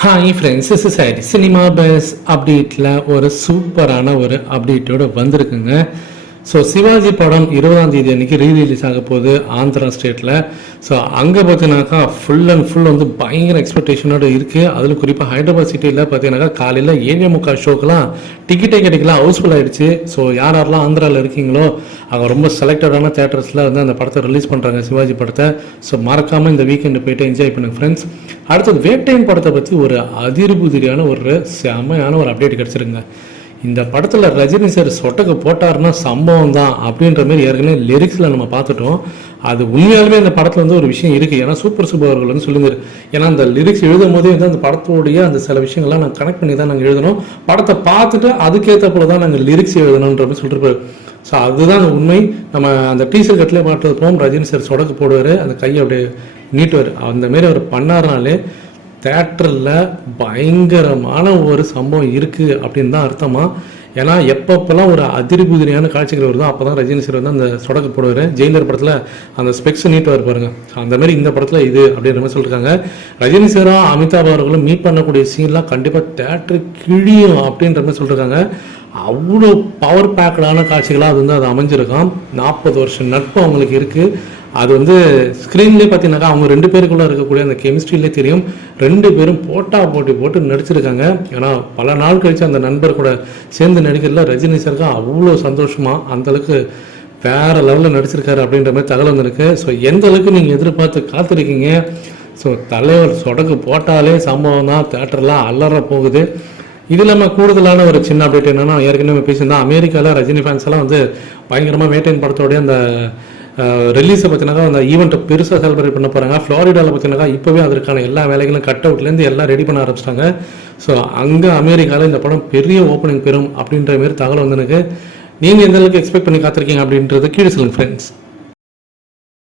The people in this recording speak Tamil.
Hi friends society cinema base அப்டேட்டில் ஒரு சூப்பரான ஒரு அப்டேட்டோட வந்திருக்குங்க. ஸோ சிவாஜி படம் இருபதாம் தேதி அன்னைக்கு ரீ ரிலீஸ் ஆக போகுது ஆந்திரா ஸ்டேட்டில் ஸோ அங்கே பார்த்தீங்கன்னாக்கா ஃபுல் அண்ட் ஃபுல் வந்து பயங்கர எக்ஸ்பெக்டேஷனோட இருக்குது அதில் குறிப்பாக ஹைதராபாத் சிட்டியில் பார்த்தீங்கன்னாக்கா காலையில் ஏழே முக்கால் ஷோக்கெலாம் டிக்கெட்டே கிடைக்கல ஹவுஸ்ஃபுல் ஆகிடுச்சு ஸோ யார் யாரெல்லாம் ஆந்திராவில் இருக்கீங்களோ அவங்க ரொம்ப செலக்டடான தேட்டர்ஸில் வந்து அந்த படத்தை ரிலீஸ் பண்ணுறாங்க சிவாஜி படத்தை. ஸோ மறக்காமல் இந்த வீக்கெண்டு போயிட்டு என்ஜாய் பண்ணுங்க ஃப்ரெண்ட்ஸ் அடுத்தது வேட்டையின் படத்தை பற்றி ஒரு அதிர்புதிரியான ஒரு செமையான ஒரு அப்டேட் கிடச்சிருங்க இந்த படத்தில் ரஜினி சார் சொட்டக்கு போட்டாருன்னா சம்பவம் தான் அப்படின்ற மாதிரி ஏற்கனவே லிரிக்ஸில் நம்ம பார்த்துட்டோம். அது உண்மையாலுமே இந்த படத்தில் வந்து ஒரு விஷயம் இருக்குது ஏன்னா சூப்பர் சூப்பர் அவர்கள் வந்து சொல்லியிருந்தார். ஏன்னா அந்த லிரிக்ஸ் எழுதும் போதே வந்து அந்த படத்தோடைய அந்த சில விஷயங்கள்லாம் நாங்கள் கனெக்ட் பண்ணி தான் நாங்கள் எழுதணும். படத்தை பார்த்துட்டு அதுக்கேற்ற போல தான் நாங்கள் லிரிக்ஸ் எழுதணுன்ற மாதிரி சொல்லிட்டு ஸோ அதுதான் அந்த உண்மை. நம்ம அந்த டீசர் கட்டிலே மாட்டுறப்போம் ரஜினி சார் சொடக்கு போடுவார். அந்த கையை அப்படியே நீட்டுவார். அந்த மாரி அவர் பண்ணாருனாலே தேட்டரில் பயங்கரமான ஒரு சம்பவம் இருக்குது அப்படின்னு தான் அர்த்தமாக ஏன்னா எப்பப்பெல்லாம் ஒரு அதிரிபுதிரியான காட்சிகள் வருதோ அப்போ தான் ரஜினி சார் வந்து அந்த சொடக்கு போடுவார். ஜெயிலர் படத்தில் அந்த ஸ்பெக்ஸ் நீட்டுவார் பாருங்க அந்த மாதிரி இந்த படத்தில் இது அப்படின்ற மாதிரி சொல்லியிருக்காங்க ரஜினி சாரும் அமிதாப் அவர்களும் மீட் பண்ணக்கூடிய சீன்லாம் கண்டிப்பாக தேட்டரு கிழியும் அப்படின்ற மாதிரி சொல்லியிருக்காங்க அவ்வளோ பவர் பேக்கடான காட்சிகளாக அது வந்து அது அமைஞ்சிருக்கான் நாற்பது வருஷம் நட்பு அவங்களுக்கு இருக்குது அது வந்து ஸ்க்ரீன்லேயே பார்த்தீங்கன்னாக்கா அவங்க ரெண்டு பேருக்குள்ளே இருக்கக்கூடிய அந்த கெமிஸ்ட்ரியிலே தெரியும். ரெண்டு பேரும் போட்டா போட்டி போட்டு நடிச்சிருக்காங்க. ஏன்னா பல நாள் கழித்து அந்த நண்பர் கூட சேர்ந்து நடிக்கிறதுல ரஜினி சாருக்கு அவ்வளோ சந்தோஷமாக அந்தளவுக்கு வேறு வேற லெவலில் நடிச்சிருக்காரு அப்படின்ற மாதிரி தகவல் வந்திருக்கு. ஸோ எந்த அளவுக்கு நீங்கள் எதிர்பார்த்து காத்திருக்கீங்க? ஸோ தலைவர் சொடக்கு போட்டாலே சம்பவம் தான். தேட்டர்லாம் அலற போகுது. இது இல்லாமல் கூடுதலான ஒரு சின்ன அப்டேட் என்னென்னா ஏற்கனவே பேசியிருந்தோம் அமெரிக்காவில் ரஜினி ஃபேன்ஸ் எல்லாம் வந்து பயங்கரமாக வேட்டையின் படத்தோடைய அந்த ரிலீஸை பார்த்தீங்கன்னா அந்த ஈவெண்ட்டை பெருசாக செலிப்ரேட் பண்ண போகிறாங்க ஃப்ளாரிடாவில் பார்த்தீங்கன்னா இப்போவே அதற்கான எல்லா வேலைகளும் கட் அவுட்லேருந்து எல்லாம் ரெடி பண்ண ஆரம்பிச்சிட்டாங்க. ஸோ அங்கே அமெரிக்காவில் இந்த படம் பெரிய ஓப்பனிங் பெறும் அப்படின்ற மாதிரி தகவல் வந்து எனக்கு நீங்கள் எந்த அளவுக்கு எக்ஸ்பெக்ட் பண்ணி காத்திருக்கீங்க அப்படின்றத கீழே சொல்லுங்கள் ஃப்ரெண்ட்ஸ்